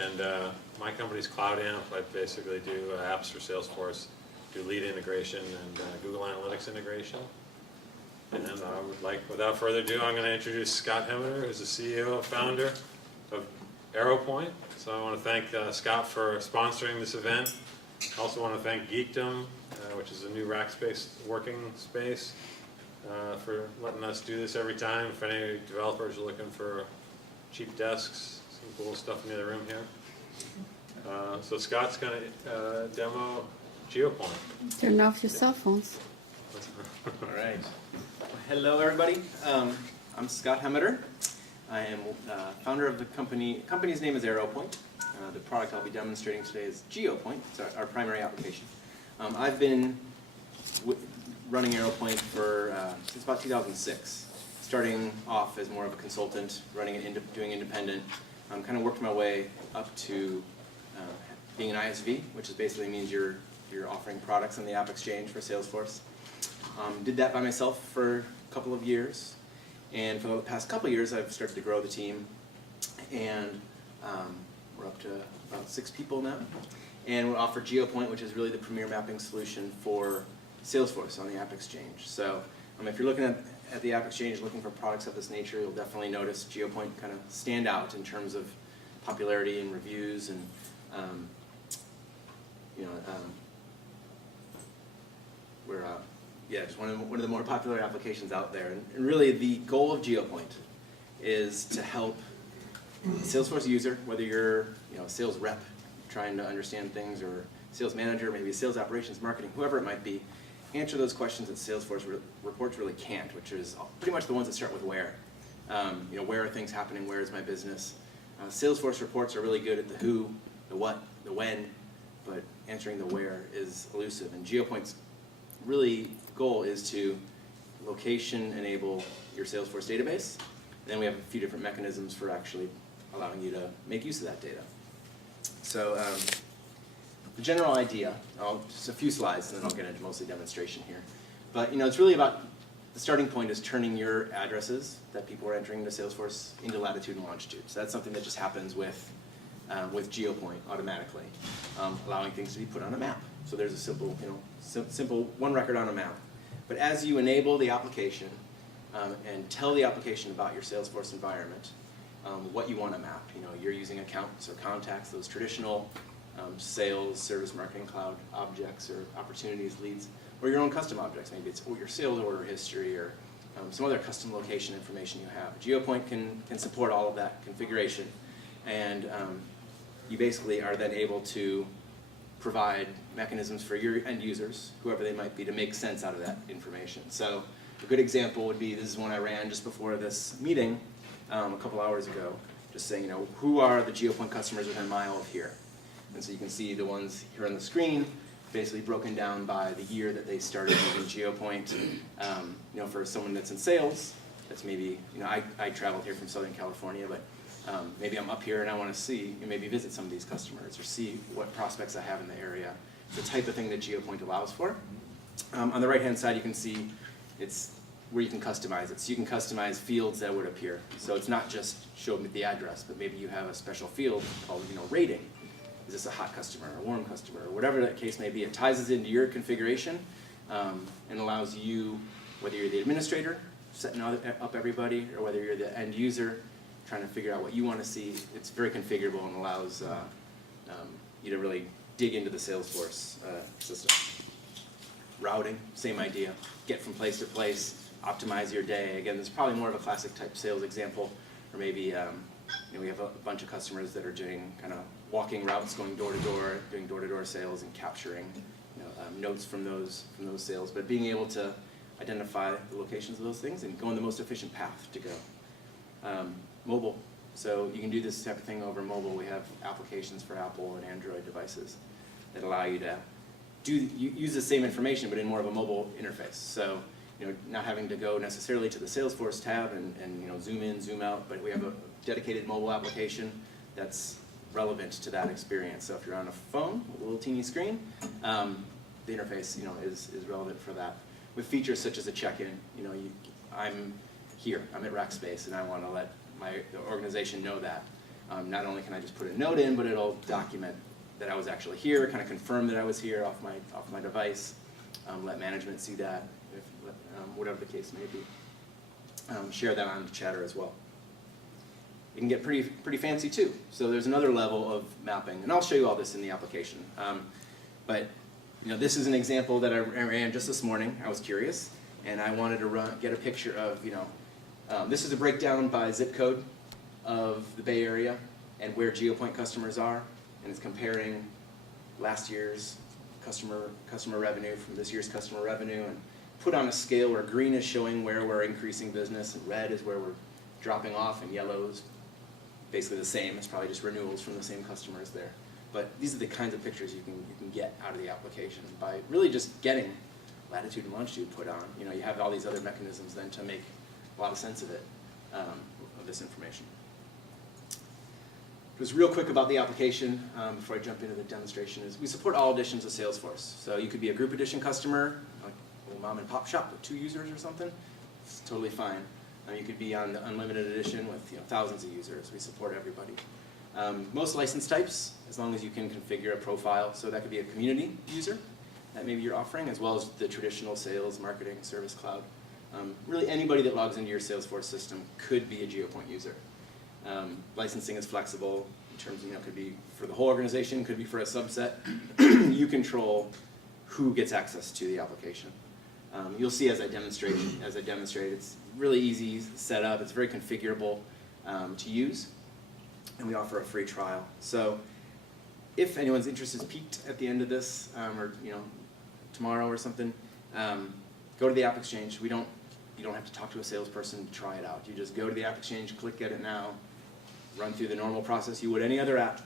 And my company's CloudAmp. I basically do apps for Salesforce, do lead integration and Google Analytics integration. And I would like, without further ado, I'm going to introduce Scott Hemmeter, who's the CEO and founder of Arrowpointe. So I want to thank Scott for sponsoring this event. I also want to thank Geekdom, which is a new Rackspace working space, for letting us do this every time. If any developers are looking for cheap desks, some cool stuff in the other room here. So Scott's going to demo Geopointe. Turn off your cell phones. All right. Well, hello, everybody. I'm Scott Hemmeter. I am founder of the company. The company's name is Arrowpointe. The product I'll be demonstrating today is Geopointe. It's our primary application. I've been running Arrowpointe for since about 2006. Starting off as more of a consultant, running it, doing independent. Kind of worked my way up to being an ISV, which is basically means you're offering products on the AppExchange for Salesforce. Did that by myself for a couple of years, and for the past couple of years I've started to grow the team, and we're up to about 6 people now, and we offer Geopointe, which is really the premier mapping solution for Salesforce on the AppExchange. So if you're looking at the AppExchange looking for products of this nature, you'll definitely notice Geopointe kind of stand out in terms of popularity and reviews, and we're just one of the more popular applications out there. And really the goal of Geopointe is to help the Salesforce user, whether you're a sales rep trying to understand things, or sales manager, maybe sales operations, marketing, whoever it might be, answer those questions that Salesforce reports really can't, which is pretty much the ones that start with where. Where are things happening, where is my business? Salesforce reports are really good at the who, the what, the when, but answering the where is elusive. And Geopointe's really goal is to location enable your Salesforce database. And then we have a few different mechanisms for actually allowing you to make use of that data. So the general idea, just a few slides and then I'll get into mostly demonstration here. But it's really about, the starting point is turning your addresses that people are entering into Salesforce into latitude and longitude. So that's something that just happens with Geopointe automatically, allowing things to be put on a map. So there's a simple, simple one record on a map. But as you enable the application and tell the application about your Salesforce environment, what you want to map, you're using accounts or contacts, those traditional sales, service, marketing, cloud objects or opportunities, leads, or your own custom objects. Maybe it's your sales order history or some other custom location information you have. Geopointe can support all of that configuration, and you basically are then able to provide mechanisms for your end users, whoever they might be, to make sense out of that information. So a good example would be, this is one I ran just before this meeting a couple hours ago, just saying, who are the Geopointe customers within a mile of here? And so you can see the ones here on the screen, basically broken down by the year that they started using Geopointe. For someone that's in sales, that's maybe, I traveled here from Southern California, but maybe I'm up here and I want to see, maybe visit some of these customers or see what prospects I have in the area. It's the type of thing that Geopointe allows for. On the right-hand side, you can see it's where you can customize it. So you can customize fields that would appear. So it's not just show me the address, but maybe you have a special field called, rating. Is this a hot customer, a warm customer, or whatever that case may be. It ties it into your configuration and allows you, whether you're the administrator, setting up everybody, or whether you're the end user, trying to figure out what you want to see. It's very configurable and allows you to really dig into the Salesforce system. Routing, same idea. Get from place to place, optimize your day. Again, this is probably more of a classic type sales example, or maybe we have a bunch of customers that are doing kind of walking routes, going door to door, doing door-to-door sales and capturing notes from those sales. But being able to identify the locations of those things and go on the most efficient path to go. Mobile. So you can do this type of thing over mobile. We have applications for Apple and Android devices that allow you to use the same information but in more of a mobile interface. So not having to go necessarily to the Salesforce tab and zoom in, zoom out, but we have a dedicated mobile application that's relevant to that experience. So if you're on a phone, a little teeny screen, the interface is relevant for that. With features such as a check-in, I'm here, I'm at Rackspace, and I want to let the organization know that. Not only can I just put a note in, but it'll document that I was actually here, kind of confirm that I was here off my device, let management see that, whatever the case may be. Share that on Chatter as well. It can get pretty fancy too. So there's another level of mapping, and I'll show you all this in the application. But this is an example that I ran just this morning. I was curious, and I wanted to get a picture of, this is a breakdown by zip code of the Bay Area and where Geopointe customers are, and it's comparing last year's customer revenue from this year's customer revenue, and put on a scale where green is showing where we're increasing business, and red is where we're dropping off, and yellow is basically the same. It's probably just renewals from the same customers there. But these are the kinds of pictures you can get out of the application by really just getting latitude and longitude put on. You have all these other mechanisms then to make a lot of sense of it, of this information. Just real quick about the application before I jump into the demonstration is we support all editions of Salesforce. So you could be a group edition customer, like a little mom and pop shop with 2 users or something. It's totally fine. You could be on the unlimited edition with thousands of users. We support everybody. Most license types, as long as you can configure a profile. So that could be a community user that maybe you're offering, as well as the traditional sales, marketing, service cloud. Really anybody that logs into your Salesforce system could be a Geopointe user. Licensing is flexible in terms of, could be for the whole organization, could be for a subset. You control who gets access to the application. You'll see as I demonstrate, it's really easy setup. It's very configurable to use, and we offer a free trial. So if anyone's interest is piqued at the end of this, or tomorrow or something, go to the AppExchange. You don't have to talk to a salesperson to try it out. You just go to the AppExchange, click Get It Now, run through the normal process you would any other app.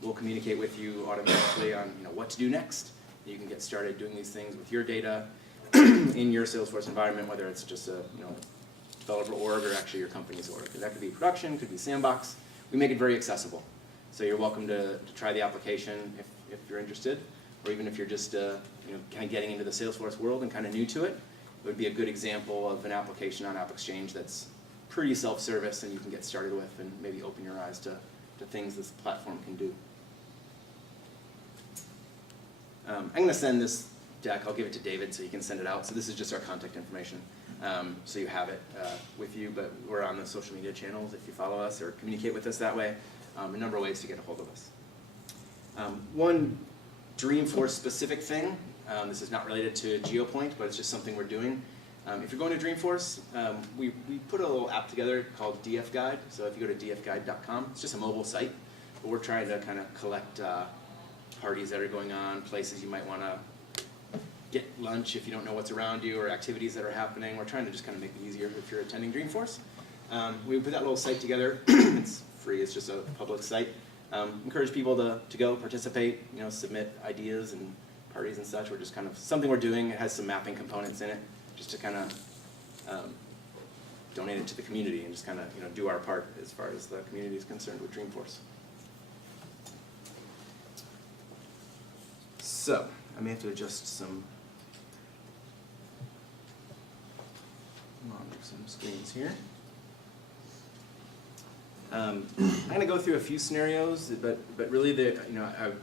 We'll communicate with you automatically on what to do next. You can get started doing these things with your data in your Salesforce environment, whether it's just a developer org or actually your company's org. That could be production, could be sandbox. We make it very accessible. So you're welcome to try the application if you're interested, or even if you're just kind of getting into the Salesforce world and kind of new to it. It would be a good example of an application on AppExchange that's pretty self-service and you can get started with and maybe open your eyes to things this platform can do. I'm going to send this deck. I'll give it to David so he can send it out. So this is just our contact information. So you have it with you, but we're on the social media channels if you follow us or communicate with us that way. A number of ways to get a hold of us. One Dreamforce specific thing, this is not related to Geopointe, but it's just something we're doing. If you're going to Dreamforce, we put a little app together called DF Guide. So if you go to dfguide.com, it's just a mobile site, but we're trying to kind of collect parties that are going on, places you might want to get lunch if you don't know what's around you, or activities that are happening. We're trying to just kind of make it easier if you're attending Dreamforce. We put that little site together. It's free. It's just a public site. Encourage people to go participate, submit ideas and parties and such. We're just kind of something we're doing. It has some mapping components in it, just to kind of donate it to the community and just kind of do our part as far as the community is concerned with Dreamforce. So I may have to adjust some screens here. I'm going to go through a few scenarios, but really I'm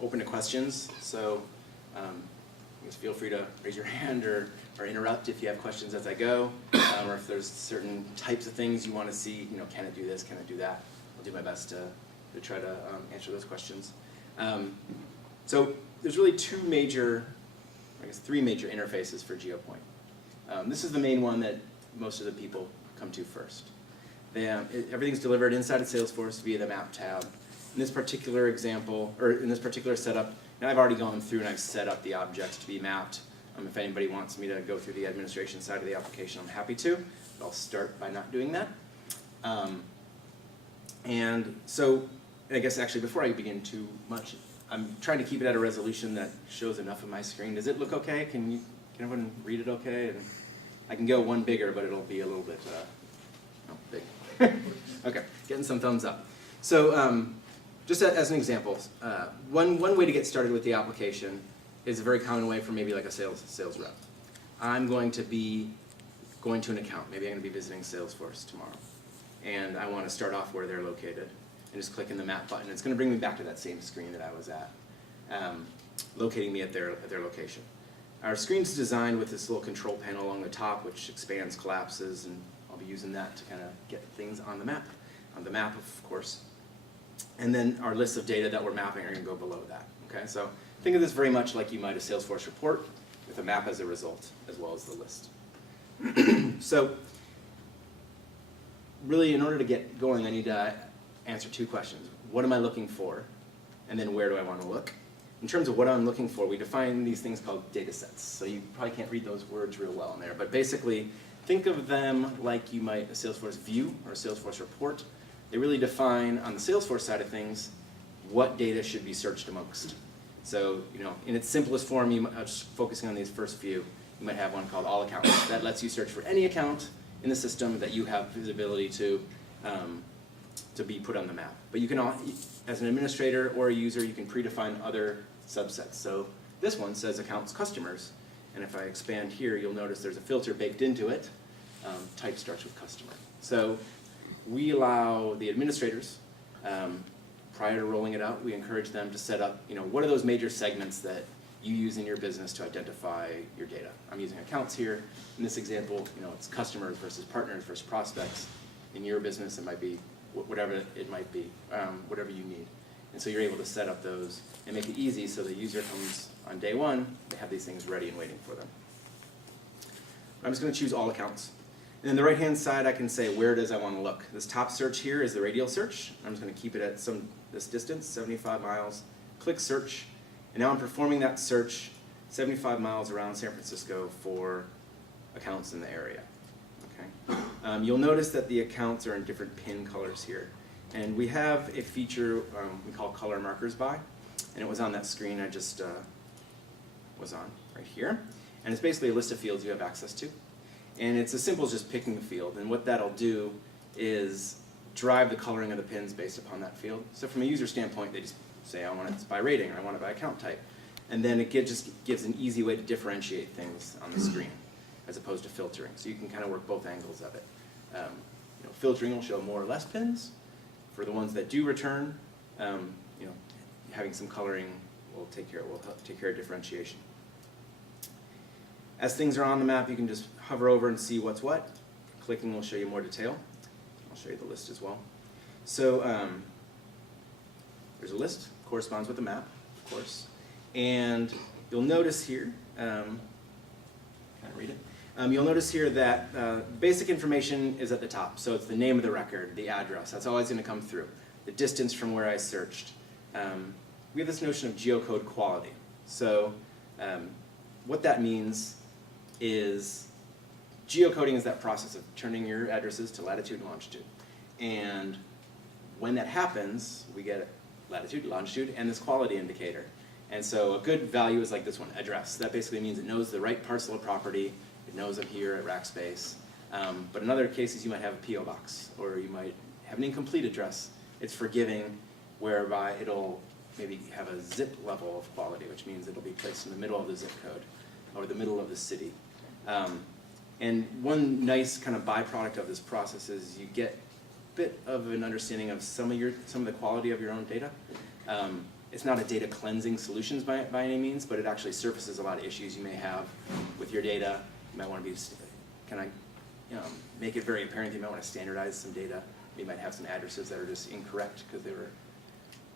open to questions. So just feel free to raise your hand or interrupt if you have questions as I go, or if there's certain types of things you want to see. Can it do this? Can it do that? I'll do my best to try to answer those questions. So there's really three major interfaces for Geopointe. This is the main one that most of the people come to first. Everything's delivered inside of Salesforce via the Map tab. In this particular example, or in this particular setup, I've already gone through and I've set up the objects to be mapped. If anybody wants me to go through the administration side of the application, I'm happy to, but I'll start by not doing that. And so, I guess actually before I begin too much, I'm trying to keep it at a resolution that shows enough of my screen. Does it look okay? Can everyone read it okay? And I can go one bigger, but it'll be a little bit big. Okay, getting some thumbs up. So just as an example, one way to get started with the application is a very common way for maybe like a sales rep. I'm going to be going to an account. Maybe I'm going to be visiting Salesforce tomorrow. And I want to start off where they're located. and just clicking the map button. It's going to bring me back to that same screen that I was at, locating me at their location. Our screen's designed with this little control panel along the top, which expands, collapses, and I'll be using that to kind of get things on the map, of course. And then our lists of data that we're mapping are going to go below that. Okay, so think of this very much like you might a Salesforce report with a map as a result, as well as the list. So really, in order to get going, I need to answer two questions. What am I looking for? And then where do I want to look? In terms of what I'm looking for, we define these things called data sets. So you probably can't read those words real well in there, but basically think of them like you might a Salesforce view or a Salesforce report. They really define, on the Salesforce side of things, what data should be searched amongst. So, in its simplest form, just focusing on these first few, you might have one called all accounts. That lets you search for any account in the system that you have visibility to be put on the map. But you can, as an administrator or a user, you can predefine other subsets. So this one says accounts customers, and if I expand here, you'll notice there's a filter baked into it. Type starts with customer. So we allow the administrators, prior to rolling it out, we encourage them to set up, what are those major segments that you use in your business to identify your data. I'm using accounts here. In this example, it's customers versus partners versus prospects. In your business, it might be whatever it might be, whatever you need. And so you're able to set up those and make it easy so the user comes on day one, they have these things ready and waiting for them. I'm just going to choose all accounts. And then the right-hand side, I can say where it is I want to look. This top search here is the radial search. I'm just going to keep it at this distance, 75 miles. Click search. And now I'm performing that search 75 miles around San Francisco for accounts in the area. Okay. You'll notice that the accounts are in different pin colors here. And we have a feature we call color markers by. And it was on that screen I just was on right here. And it's basically a list of fields you have access to. And it's as simple as just picking a field. And what that'll do is drive the coloring of the pins based upon that field. So from a user standpoint, they just say, I want it by rating, or I want it by account type. And then it just gives an easy way to differentiate things on the screen, as opposed to filtering. So you can kind of work both angles of it. Filtering will show more or less pins. For the ones that do return, having some coloring will help take care of differentiation. As things are on the map, you can just hover over and see what's what. Clicking will show you more detail. I'll show you the list as well. So there's a list, corresponds with the map, of course. And you'll notice here, can I read it? You'll notice here that basic information is at the top. So it's the name of the record, the address. That's always going to come through. The distance from where I searched. We have this notion of geocode quality. So what that means is geocoding is that process of turning your addresses to latitude and longitude. And when that happens, we get latitude, longitude, and this quality indicator. And so a good value is like this one, address. That basically means it knows the right parcel of property. It knows I'm here at Rackspace. But in other cases, you might have a P.O. box, or you might have an incomplete address. It's forgiving, whereby it'll maybe have a zip level of quality, which means it'll be placed in the middle of the zip code, or the middle of the city. And one nice kind of byproduct of this process is you get a bit of an understanding of some of the quality of your own data. It's not a data cleansing solutions by any means, but it actually surfaces a lot of issues you may have with your data. You might want to make it very apparent. You might want to standardize some data. You might have some addresses that are just incorrect because they were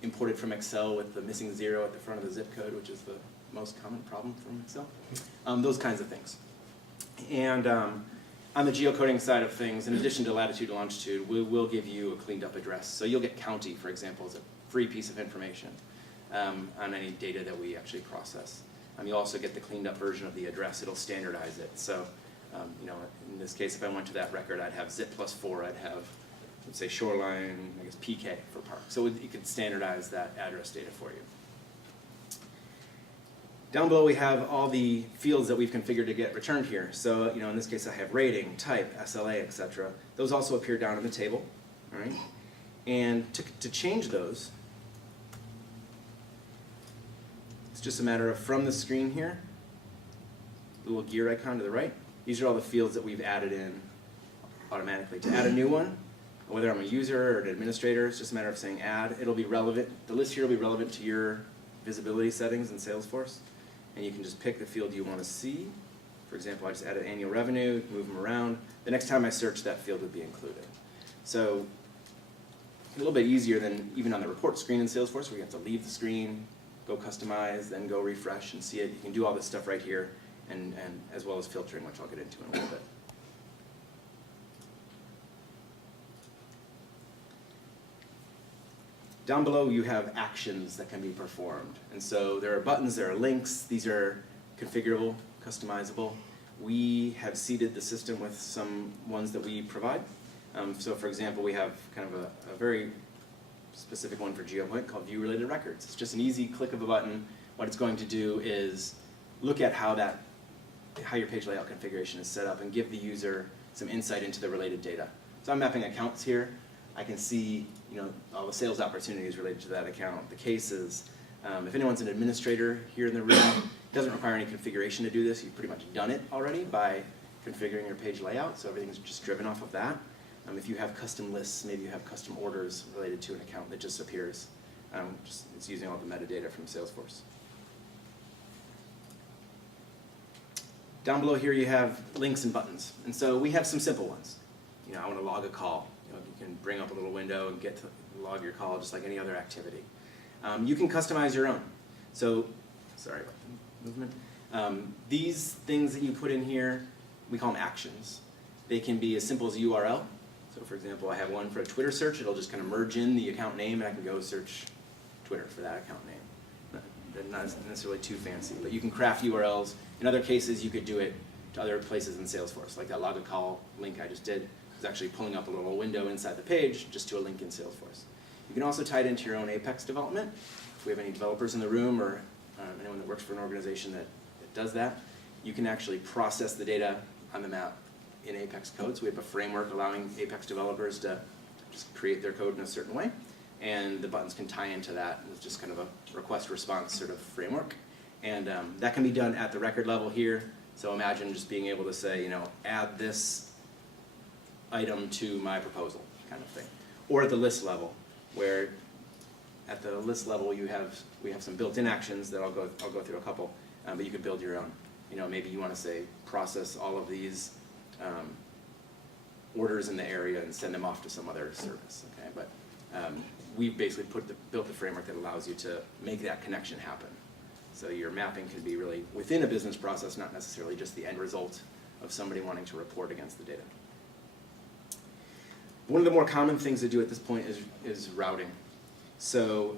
imported from Excel with the missing zero at the front of the zip code, which is the most common problem from Excel. Those kinds of things. And on the geocoding side of things, in addition to latitude and longitude, we will give you a cleaned up address. So you'll get county, for example, as a free piece of information on any data that we actually process. You'll also get the cleaned up version of the address. It'll standardize it. So in this case, if I went to that record, I'd have zip +4. I'd have, let's say, shoreline, I guess PK for park. So you could standardize that address data for you. Down below, we have all the fields that we've configured to get returned here. So, in this case, I have rating, type, SLA, etc. Those also appear down in the table, all right? And to change those, it's just a matter of from the screen here, the little gear icon to the right. These are all the fields that we've added in automatically. To add a new one, whether I'm a user or an administrator, it's just a matter of saying add. It'll be relevant, the list here will be relevant to your visibility settings in Salesforce. And you can just pick the field you want to see. For example, I just added annual revenue, move them around. The next time I search, that field would be included. So a little bit easier than even on the report screen in Salesforce, where you have to leave the screen, go customize, then go refresh and see it. You can do all this stuff right here, and as well as filtering, which I'll get into in a little bit. Down below, you have actions that can be performed. And so there are buttons, there are links. These are configurable, customizable. We have seeded the system with some ones that we provide. So for example, we have kind of a very specific one for Geopointe called View Related Records. It's just an easy click of a button. What it's going to do is look at how your page layout configuration is set up and give the user some insight into the related data. So I'm mapping accounts here. I can see, all the sales opportunities related to that account, the cases. If anyone's an administrator here in the room, it doesn't require any configuration to do this. You've pretty much done it already by configuring your page layout, so everything's just driven off of that. If you have custom lists, maybe you have custom orders related to an account that just appears. It's using all the metadata from Salesforce. Down below here you have links and buttons. And so we have some simple ones. I want to log a call. You can bring up a little window and get to log your call just like any other activity. You can customize your own. So, sorry about the movement. These things that you put in here, we call them actions. They can be as simple as a URL. So for example, I have one for a Twitter search. It'll just kind of merge in the account name, and I can go search Twitter for that account name. They're not necessarily too fancy, but you can craft URLs. In other cases, you could do it to other places in Salesforce, like that log a call link I just did. It's actually pulling up a little window inside the page just to a link in Salesforce. You can also tie it into your own Apex development. If we have any developers in the room or anyone that works for an organization that does that, you can actually process the data on the map in Apex code. So we have a framework allowing Apex developers to just create their code in a certain way, and the buttons can tie into that. It's just kind of a request-response sort of framework. And that can be done at the record level here. So imagine just being able to say, add this item to my proposal kind of thing. Or at the list level, where at the list level we have some built-in actions that I'll go through a couple, but you can build your own. Maybe you want to say process all of these orders in the area and send them off to some other service. Okay, but we basically built the framework that allows you to make that connection happen. So your mapping can be really within a business process, not necessarily just the end result of somebody wanting to report against the data. One of the more common things to do at this point is routing. So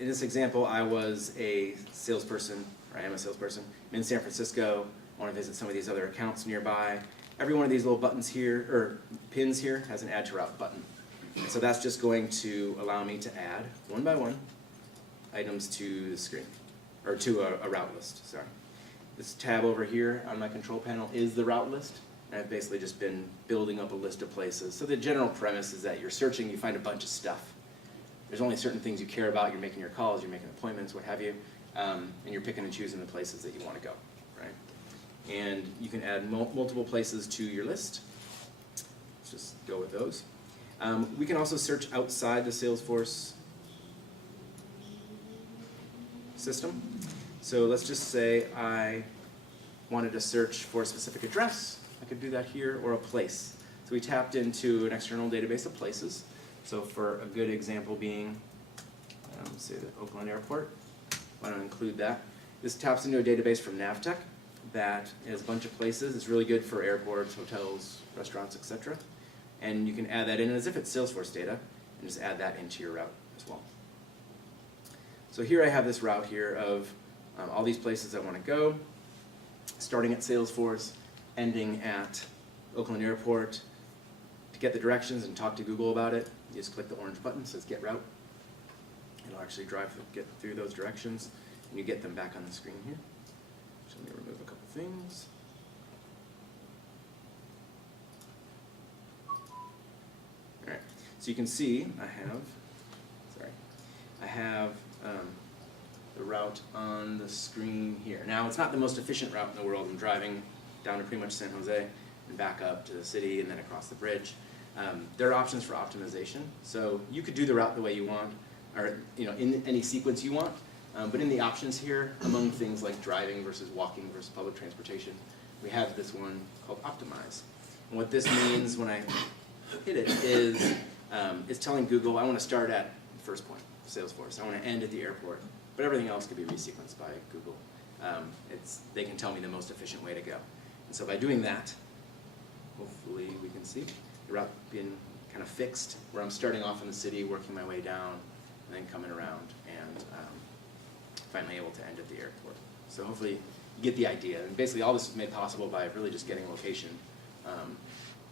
in this example, I was a salesperson, or I am a salesperson. I'm in San Francisco. I want to visit some of these other accounts nearby. Every one of these little buttons here, or pins here, has an add to route button. And so that's just going to allow me to add, one by one, items to the screen, or to a route list, sorry. This tab over here on my control panel is the route list. And I've basically just been building up a list of places. So the general premise is that you're searching, you find a bunch of stuff. There's only certain things you care about. You're making your calls, you're making appointments, what have you, and you're picking and choosing the places that you want to go, right? And you can add multiple places to your list. Let's just go with those. We can also search outside the Salesforce system. So let's just say I wanted to search for a specific address. I could do that here, or a place. So we tapped into an external database of places. So for a good example being, say the Oakland Airport, why don't I include that? This taps into a database from Navtech that has a bunch of places. It's really good for airports, hotels, restaurants, etc. And you can add that in as if it's Salesforce data, and just add that into your route as well. So here I have this route here of all these places I want to go, starting at Salesforce, ending at Oakland Airport. To get the directions and talk to Google about it, you just click the orange button, says Get Route. It'll actually get through those directions, and you get them back on the screen here. So let me remove a couple things. All right, so you can see I have the route on the screen here. Now, it's not the most efficient route in the world. I'm driving down to pretty much San Jose and back up to the city and then across the bridge. There are options for optimization. So you could do the route the way you want, or in any sequence you want. But in the options here, among things like driving versus walking versus public transportation, we have this one called optimize. And what this means when I hit it is it's telling Google, I want to start at the first point, Salesforce. I want to end at the airport. But everything else can be resequenced by Google. They can tell me the most efficient way to go. And so by doing that, hopefully we can see the route being kind of fixed, where I'm starting off in the city, working my way down, and then coming around, and finally able to end at the airport. So hopefully you get the idea. And basically all this is made possible by really just getting location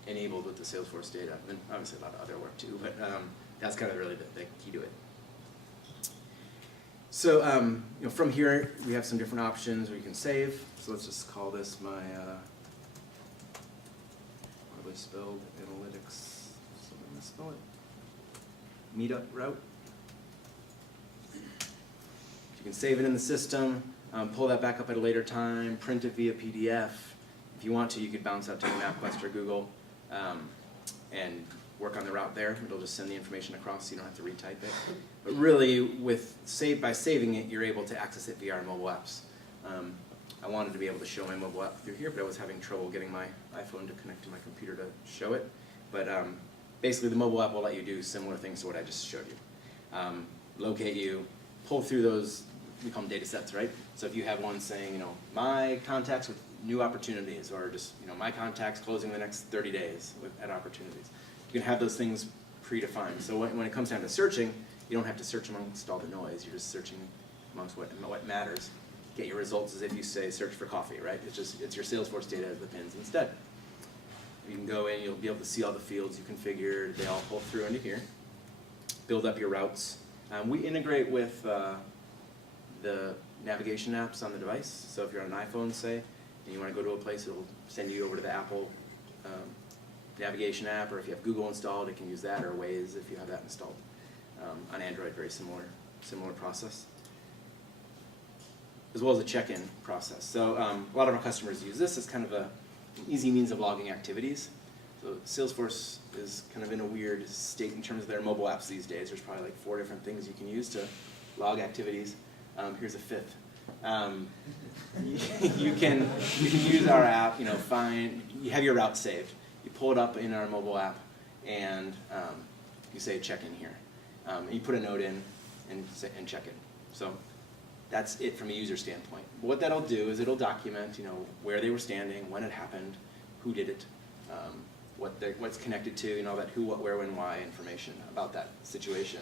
enabled with the Salesforce data. And obviously a lot of other work too, but that's kind of really the key to it. So from here, we have some different options where you can save. So let's just call this my, probably spelled analytics, something misspell it, meetup route. You can save it in the system, pull that back up at a later time, print it via PDF. If you want to, you could bounce out to MapQuest or Google and work on the route there. It'll just send the information across so you don't have to retype it. But really, by saving it, you're able to access it via our mobile apps. I wanted to be able to show my mobile app through here, but I was having trouble getting my iPhone to connect to my computer to show it. But basically, the mobile app will let you do similar things to what I just showed you. Locate you, pull through those, we call them data sets, right? So if you have one saying, my contacts with new opportunities, or just, my contacts closing the next 30 days at opportunities. You can have those things predefined. So when it comes down to searching, you don't have to search amongst all the noise. You're just searching amongst what matters. Get your results as if you say search for coffee, right? It's your Salesforce data as the pins instead. You can go in, you'll be able to see all the fields you configured. They all pull through into here. Build up your routes. We integrate with the navigation apps on the device. So if you're on an iPhone, say, and you want to go to a place, it'll send you over to the Apple navigation app, or if you have Google installed, it can use that, or Waze if you have that installed. On Android, very similar process. As well as a check-in process. So a lot of our customers use this as kind of an easy means of logging activities. So Salesforce is kind of in a weird state in terms of their mobile apps these days. There's probably like 4 different things you can use to log activities. Here's a 5th. You can use our app. You have your route saved. You pull it up in our mobile app, and you say check in here. And you put a note in and check in. So that's it from a user standpoint. But what that'll do is it'll document, where they were standing, when it happened, who did it, what's connected to, all that who, what, where, when, why information about that situation.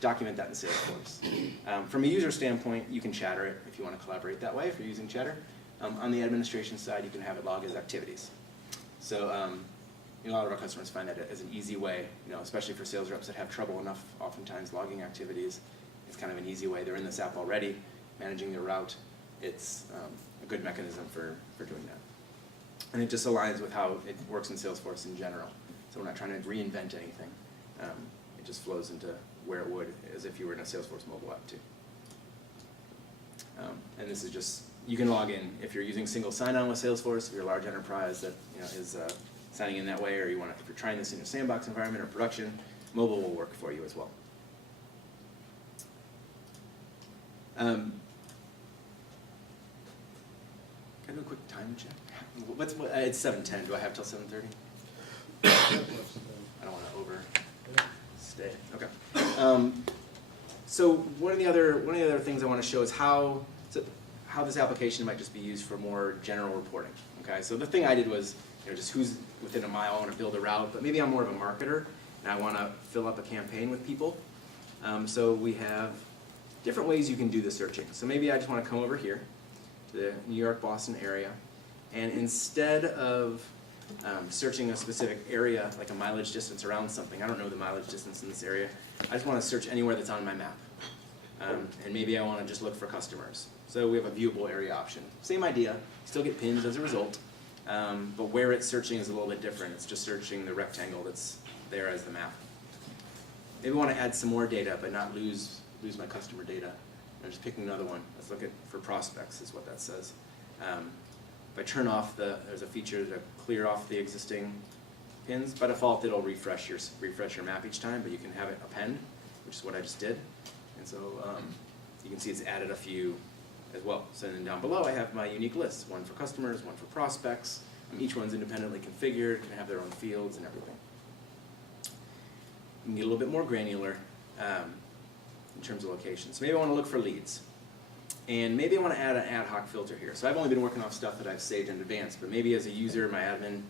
Document that in Salesforce. From a user standpoint, you can chatter it if you want to collaborate that way, if you're using chatter. On the administration side, you can have it log as activities. So a lot of our customers find that as an easy way, especially for sales reps that have trouble enough oftentimes logging activities. It's kind of an easy way. They're in this app already, managing their route. It's a good mechanism for doing that. And it just aligns with how it works in Salesforce in general. So we're not trying to reinvent anything. It just flows into where it would as if you were in a Salesforce mobile app too. And this is just, you can log in if you're using single sign-on with Salesforce, if you're a large enterprise that is signing in that way, or if you're trying this in a sandbox environment or production, mobile will work for you as well. Can I do a quick time check? It's 7:10. Do I have till 7:30? I don't want to overstay. Okay. So one of the other things I want to show is how this application might just be used for more general reporting. Okay. So the thing I did was just who's within a mile. I want to build a route, but maybe I'm more of a marketer and I want to fill up a campaign with people. So we have different ways you can do the searching. So maybe I just want to come over here to the New York, Boston area, and instead of searching a specific area, like a mileage distance around something, I don't know the mileage distance in this area, I just want to search anywhere that's on my map. And maybe I want to just look for customers. So we have a viewable area option. Same idea, still get pins as a result, but where it's searching is a little bit different. It's just searching the rectangle that's there as the map. Maybe we want to add some more data, but not lose my customer data. I'm just picking another one. Let's look at for prospects is what that says. If I turn off there's a feature to clear off the existing pins. By default, it'll refresh your map each time, but you can have it append, which is what I just did. And so you can see it's added a few as well. So then down below, I have my unique lists, one for customers, one for prospects. Each one's independently configured, can have their own fields and everything. You need a little bit more granular in terms of location. So maybe I want to look for leads. And maybe I want to add an ad hoc filter here. So I've only been working off stuff that I've saved in advance, but maybe as a user, my admin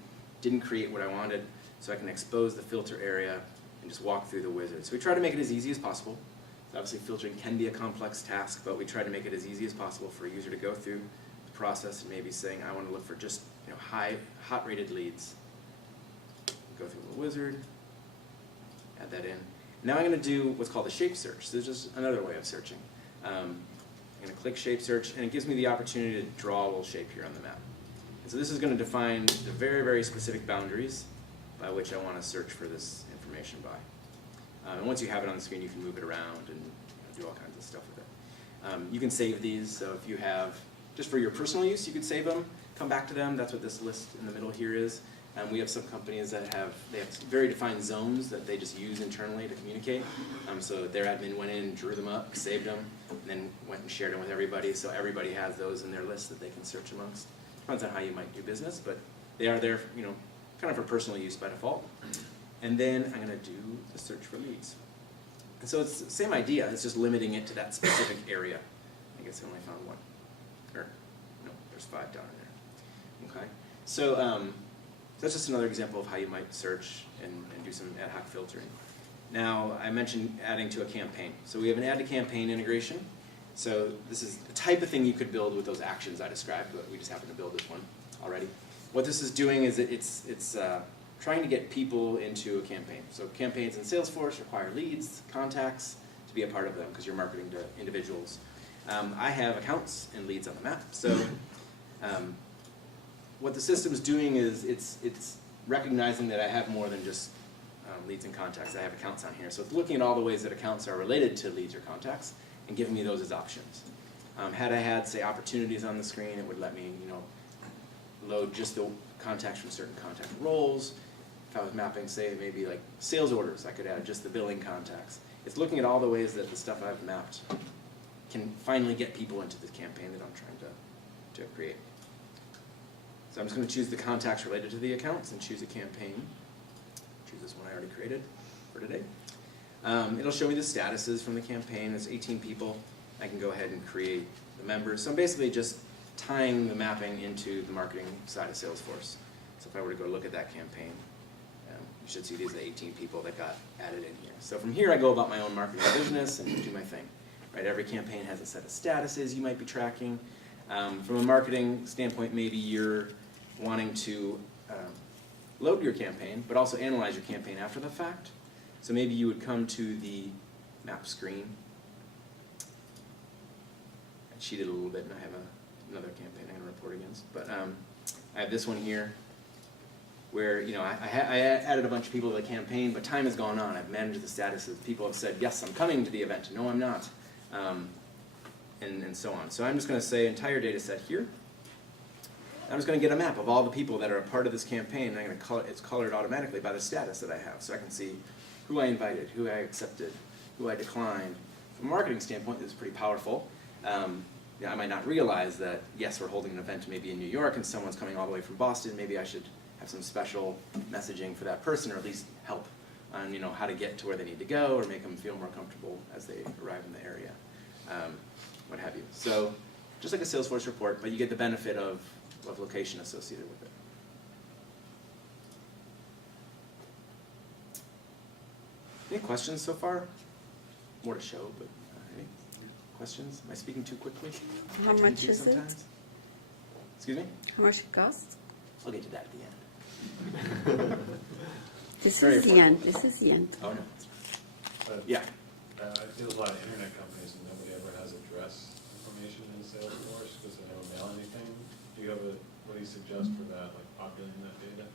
didn't create what I wanted, so I can expose the filter area and just walk through the wizard. So we try to make it as easy as possible. So obviously filtering can be a complex task, but we try to make it as easy as possible for a user to go through the process and maybe saying, I want to look for just hot rated leads. Go through the wizard, add that in. Now I'm going to do what's called a shape search. So this is just another way of searching. I'm going to click shape search, and it gives me the opportunity to draw a little shape here on the map. And so this is going to define the very, very specific boundaries by which I want to search for this information by. And once you have it on the screen, you can move it around and do all kinds of stuff with it. You can save these, so if you have, just for your personal use, you could save them, come back to them. That's what this list in the middle here is. We have some companies that have very defined zones that they just use internally to communicate. So their admin went in, drew them up, saved them, and then went and shared them with everybody. So everybody has those in their list that they can search amongst. Depends on how you might do business, but they are there, kind of for personal use by default. And then I'm going to do the search for leads. And so it's the same idea. It's just limiting it to that specific area. I guess I only found one. Or no, there's 5 down in there. Okay. So that's just another example of how you might search and do some ad hoc filtering. Now, I mentioned adding to a campaign. So we have an add to campaign integration. So this is the type of thing you could build with those actions I described, but we just happen to build this one already. What this is doing is it's trying to get people into a campaign. So campaigns in Salesforce require leads, contacts to be a part of them because you're marketing to individuals. I have accounts and leads on the map. So what the system's doing is it's recognizing that I have more than just leads and contacts. I have accounts on here. So it's looking at all the ways that accounts are related to leads or contacts and giving me those as options. Had I had, say, opportunities on the screen, it would let me, load just the contacts from certain contact roles. If I was mapping, say, maybe like sales orders, I could add just the billing contacts. It's looking at all the ways that the stuff I've mapped can finally get people into the campaign that I'm trying to create. So I'm just going to choose the contacts related to the accounts and choose a campaign. Choose this one I already created for today. It'll show me the statuses from the campaign. There's 18 people. I can go ahead and create the members. So I'm basically just tying the mapping into the marketing side of Salesforce. So if I were to go look at that campaign, you should see these are the 18 people that got added in here. So from here I go about my own marketing business and do my thing. Right? Every campaign has a set of statuses you might be tracking. From a marketing standpoint, maybe you're wanting to load your campaign, but also analyze your campaign after the fact. So maybe you would come to the map screen. I cheated a little bit, and I have another campaign I'm going to report against. But I have this one here, where I added a bunch of people to the campaign, but time has gone on. I've managed the statuses. People have said, yes, I'm coming to the event. No, I'm not. And so on. So I'm just going to say entire data set here. I'm just going to get a map of all the people that are a part of this campaign, and I'm going to it's colored automatically by the status that I have. So I can see who I invited, who I accepted, who I declined. From a marketing standpoint, this is pretty powerful. I might not realize that, yes, we're holding an event maybe in New York and someone's coming all the way from Boston. Maybe I should have some special messaging for that person, or at least help on how to get to where they need to go, or make them feel more comfortable as they arrive in the area, what have you. So just like a Salesforce report, but you get the benefit of location associated with it. Any questions so far? More to show, but any questions? Am I speaking too quickly? How much is it? Excuse me? How much it costs? I'll get to that at the end. This Very is the affordable. end. This is the end. Oh, no. But, Yeah. I feel a lot of internet companies and nobody ever has address information in Salesforce because they never mail anything. Do you have what do you suggest for that, like populating that data?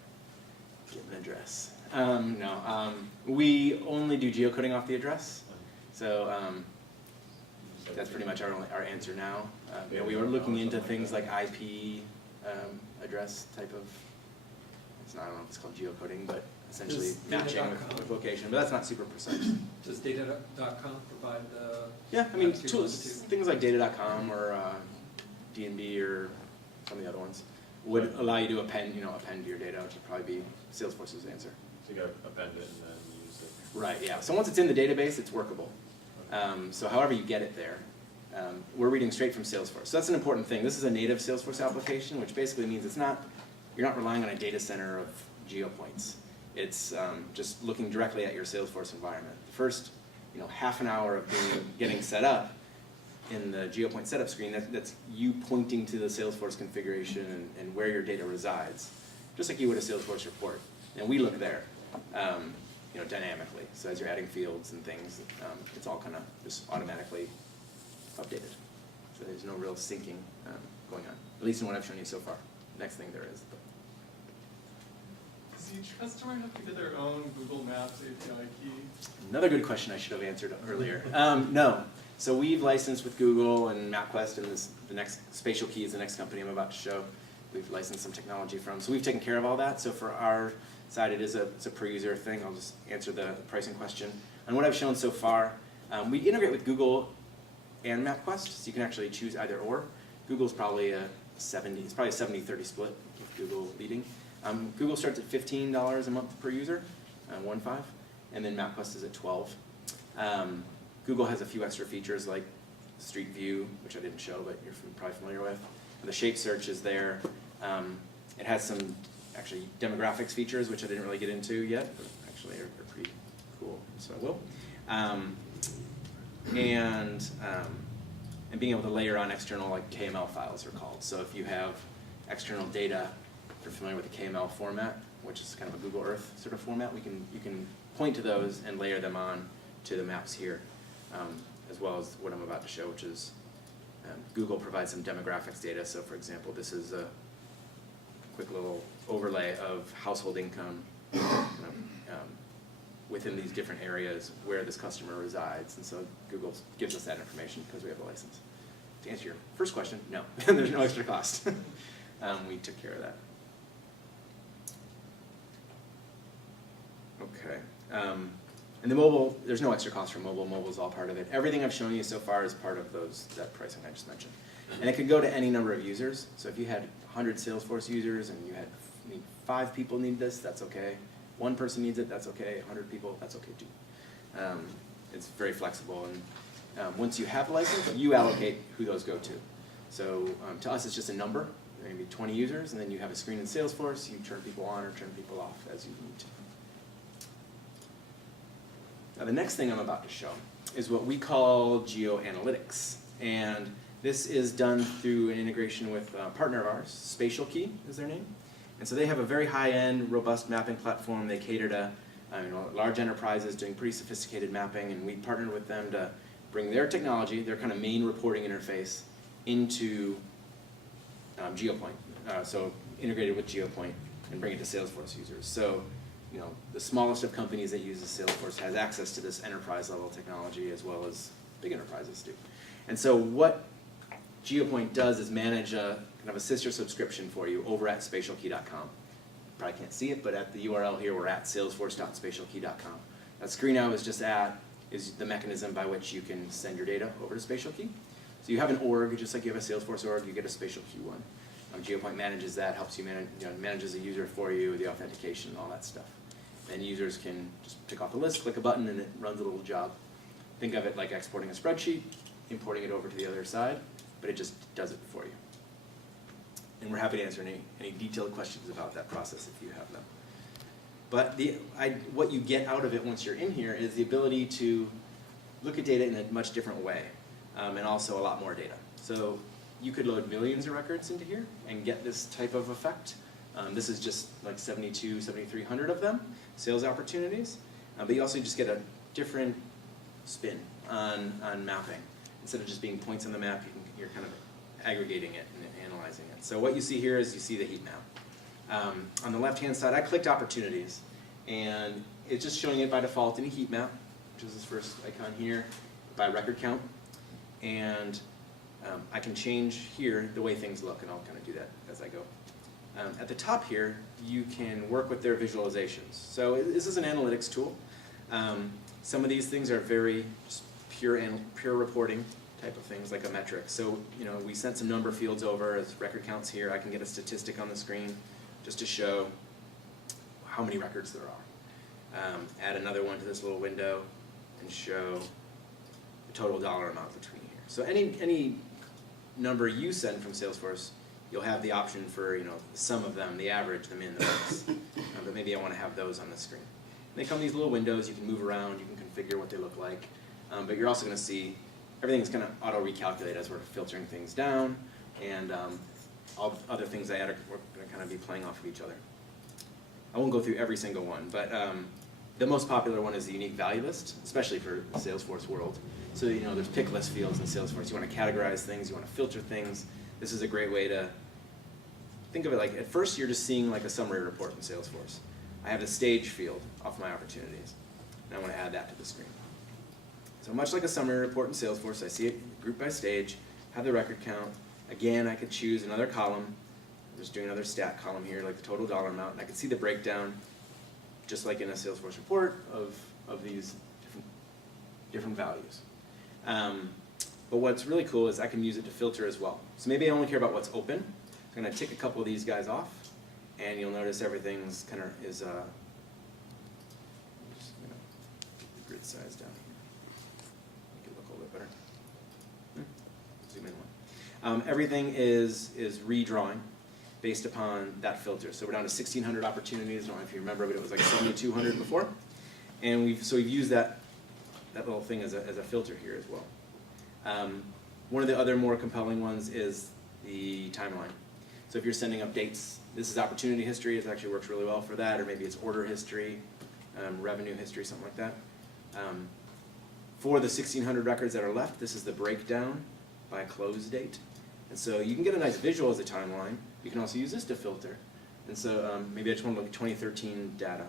Get an address. No. We only do geocoding off the address. So that's pretty much our answer now. We were looking into things like IP address type of it's not, I don't know if it's called geocoding, but essentially Does matching data.com with location, but that's not super precise. Does data.com provide the? Yeah, I mean, maps you tools, wanted to? things like data.com or D&B or some of the other ones would allow you to append to your data, which would probably be Salesforce's answer. So you got to append it and then use it. Right, yeah. So once it's in the database, it's workable. So however you get it there, we're reading straight from Salesforce. So that's an important thing. This is a native Salesforce application, which basically means you're not relying on a data center of Geopoints. It's just looking directly at your Salesforce environment. The first half an hour of getting set up in the Geopointe setup screen, that's you pointing to the Salesforce configuration and where your data resides, just like you would a Salesforce report. And we look there, dynamically. So as you're adding fields and things, it's all kind of just automatically updated. So there's no real syncing going on, at least in what I've shown you so far. Next thing there is. Does each customer have to get their own Google Maps API key? Another good question I should have answered earlier. No. So we've licensed with Google and MapQuest, and the next Spatial Key is the next company I'm about to show. We've licensed some technology from. So we've taken care of all that. So for our side, it's a per user thing. I'll just answer the pricing question. And what I've shown so far, we integrate with Google and MapQuest, so you can actually choose either or. Google's probably it's probably a 70-30 split with Google leading. Google starts at $15 a month per user, 1.5, and then MapQuest is at $12. Google has a few extra features like Street View, which I didn't show, but you're probably familiar with. And the shape search is there. It has some actually demographics features, which I didn't really get into yet, but actually are pretty cool, so I will. And being able to layer on external KML files are called. So if you have external data, if you're familiar with the KML format, which is kind of a Google Earth sort of format, you can point to those and layer them on to the maps here, as well as what I'm about to show, which is Google provides some demographics data. So for example, this is a quick little overlay of household income within these different areas where this customer resides. And so Google gives us that information because we have a license. To answer your first question, no, there's no extra cost. We took care of that. Okay. And the mobile, there's no extra cost for mobile. Mobile's all part of it. Everything I've shown you so far is part of that pricing I just mentioned. And it could go to any number of users. So if you had 100 Salesforce users and you had 5 people need this, that's okay. 1 person needs it, that's okay. 100 people, that's okay too. It's very flexible. And once you have a license, you allocate who those go to. So to us, it's just a number. There may be 20 users, and then you have a screen in Salesforce. You turn people on or turn people off as you need to. Now the next thing I'm about to show is what we call geo-analytics. And this is done through an integration with a partner of ours, Spatial Key is their name. And so they have a very high-end, robust mapping platform. They cater to large enterprises doing pretty sophisticated mapping, and we partnered with them to bring their technology, their kind of main reporting interface, into Geopointe. So integrated with Geopointe and bring it to Salesforce users. So the smallest of companies that uses Salesforce has access to this enterprise-level technology as well as big enterprises do. And so what Geopointe does is manage a kind of a sister subscription for you over at spatialkey.com. Probably can't see it, but at the URL here, we're at salesforce.spatialkey.com. That screen I was just at is the mechanism by which you can send your data over to Spatial Key. So you have an org, just like you have a Salesforce org, you get a Spatial Key one. Geopointe manages that, helps you manage, manages the user for you, the authentication, all that stuff. And users can just tick off the list, click a button, and it runs a little job. Think of it like exporting a spreadsheet, importing it over to the other side, but it just does it for you. And we're happy to answer any detailed questions about that process if you have them. But what you get out of it once you're in here is the ability to look at data in a much different way, and also a lot more data. So you could load millions of records into here and get this type of effect. This is just like 7,300 of them, sales opportunities. But you also just get a different spin on mapping. Instead of just being points on the map, you're kind of aggregating it and analyzing it. So what you see here is you see the heat map. On the left-hand side, I clicked opportunities, and it's just showing it by default in a heat map, which is this first icon here, by record count. And I can change here the way things look, and I'll kind of do that as I go. At the top here, you can work with their visualizations. So this is an analytics tool. Some of these things are very just pure reporting type of things, like a metric. So, we sent some number fields over as record counts here. I can get a statistic on the screen just to show how many records there are. Add another one to this little window and show the total dollar amount between here. So any number you send from Salesforce, you'll have the option for, the sum of them, the average, the min, the max. But maybe I want to have those on the screen. And they come in these little windows. You can move around. You can configure what they look like. But you're also going to see everything's going to auto-recalculate as we're filtering things down. And all the other things I add are going to kind of be playing off of each other. I won't go through every single one, but the most popular one is the unique value list, especially for the Salesforce world. So, there's pick list fields in Salesforce. You want to categorize things. You want to filter things. This is a great way to think of it like, at first you're just seeing like a summary report in Salesforce. I have the stage field off my opportunities, and I want to add that to the screen. So much like a summary report in Salesforce, I see it grouped by stage, have the record count. Again, I could choose another column. I'm just doing another stat column here, like the total dollar amount, and I can see the breakdown, just like in a Salesforce report, of these different values. But what's really cool is I can use it to filter as well. So maybe I only care about what's open. I'm going to tick a couple of these guys off, and you'll notice everything's kind of is. Just going to keep the grid size down here. Make it look a little bit better. Zoom in one. Everything is redrawing based upon that filter. So we're down to 1,600 opportunities. I don't know if you remember, but it was like 7,200 before, and we've used that little thing as a filter here as well. One of the other more compelling ones is the timeline. So if you're sending updates, this is opportunity history. It actually works really well for that, or maybe it's order history, revenue history, something like that. For the 1,600 records that are left, this is the breakdown by close date. And so you can get a nice visual as a timeline. You can also use this to filter. And so maybe I just want to look at 2013 data.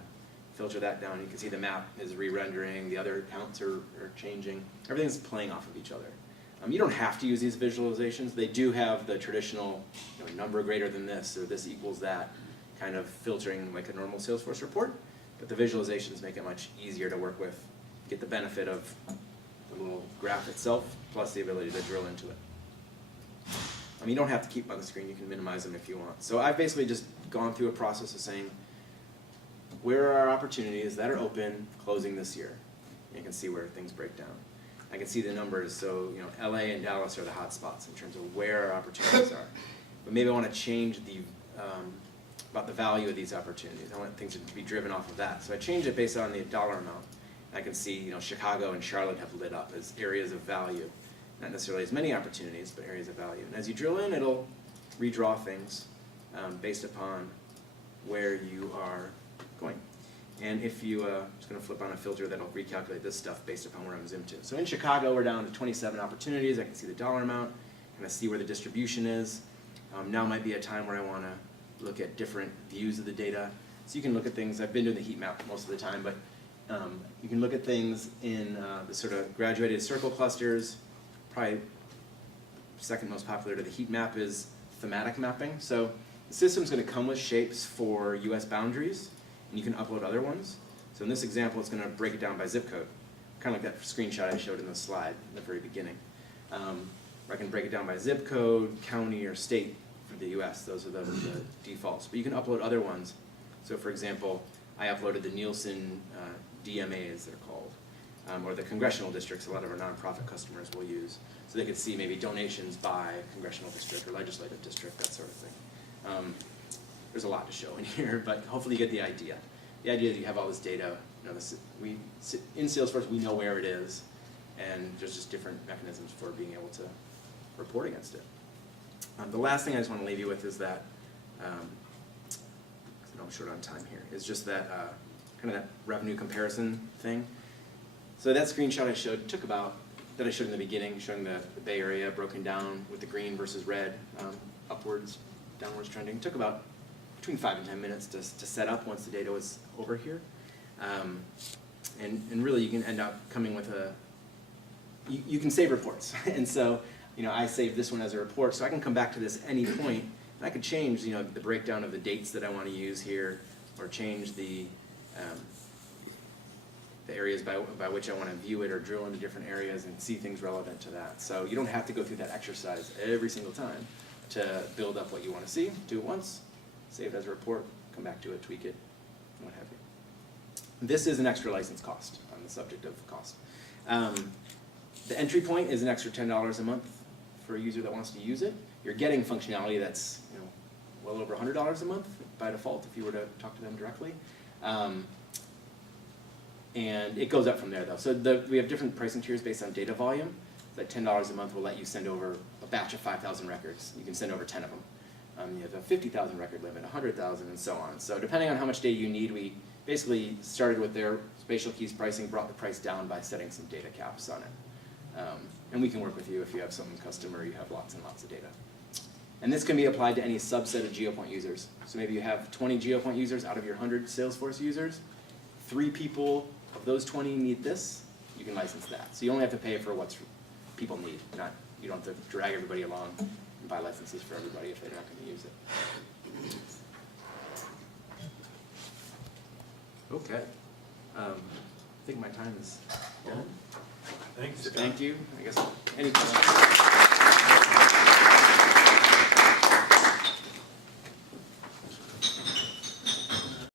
Filter that down. You can see the map is re-rendering. The other counts are changing. Everything's playing off of each other. You don't have to use these visualizations. They do have the traditional number greater than this or this equals that kind of filtering like a normal Salesforce report. But the visualizations make it much easier to work with. Get the benefit of the little graph itself plus the ability to drill into it. You don't have to keep them on the screen. You can minimize them if you want. So I've basically just gone through a process of saying, where are our opportunities that are open closing this year? You can see where things break down. I can see the numbers, so LA and Dallas are the hot spots in terms of where our opportunities are. But maybe I want to change about the value of these opportunities. I want things to be driven off of that. So I change it based on the dollar amount. I can see Chicago and Charlotte have lit up as areas of value. Not necessarily as many opportunities, but areas of value. And as you drill in, it'll redraw things based upon where you are going. And if you, just going to flip on a filter that'll recalculate this stuff based upon where I'm zoomed to. So in Chicago, we're down to 27 opportunities. I can see the dollar amount, and I see where the distribution is. Now might be a time where I want to look at different views of the data. So you can look at things, I've been doing the heat map most of the time, but you can look at things in the sort of graduated circle clusters. Probably second most popular to the heat map is thematic mapping. So the system's going to come with shapes for US boundaries, and you can upload other ones. So in this example, it's going to break it down by zip code, kind of like that screenshot I showed in the slide at the very beginning. Where I can break it down by zip code, county, or state for the US. Those are the defaults. But you can upload other ones. So for example, I uploaded the Nielsen DMAs, they're called, or the congressional districts a lot of our nonprofit customers will use. So they could see maybe donations by congressional district or legislative district, that sort of thing. There's a lot to show in here, but hopefully you get the idea. The idea is you have all this data. In Salesforce, we know where it is, and there's just different mechanisms for being able to report against it. The last thing I just want to leave you with is that, I'm short on time here, is just that kind of that revenue comparison thing. So that screenshot I showed that I showed in the beginning, showing the Bay Area broken down with the green versus red, upwards, downwards trending, took about between 5 and 10 minutes to set up once the data was over here. And really you can end up coming with you can save reports. And so, I saved this one as a report, so I can come back to this at any point And I could change, you know, the breakdown of the dates that I want to use here, or change the areas by which I want to view it, or drill into different areas and see things relevant to that. So you don't have to go through that exercise every single time to build up what you want to see. Do it once, save it as a report, come back to it, tweak it, what have you. This is an extra license cost on the subject of cost. The entry point is an extra $10 a month for a user that wants to use it. You're getting functionality that's, you know, well over $100 a month by default if you were to talk to them directly. And it goes up from there though. So we have different pricing tiers based on data volume. That $10 a month will let you send over a batch of 5,000 records. You can send over 10 of them. You have a 50,000 record limit, 100,000, and so on. So depending on how much data you need, we basically started with their spatial keys pricing, brought the price down by setting some data caps on it. And we can work with you if you have some customer, you have lots and lots of data. And this can be applied to any subset of Geopointe users. So maybe you have 20 Geopointe users out of your 100 Salesforce users. 3 people of those 20 need this, you can license that. So you only have to pay for what people need, you don't have to drag everybody along and buy licenses for everybody if they're not going to use it. Okay. I think my time is done. Thanks, So Scott. thank you. I guess any questions?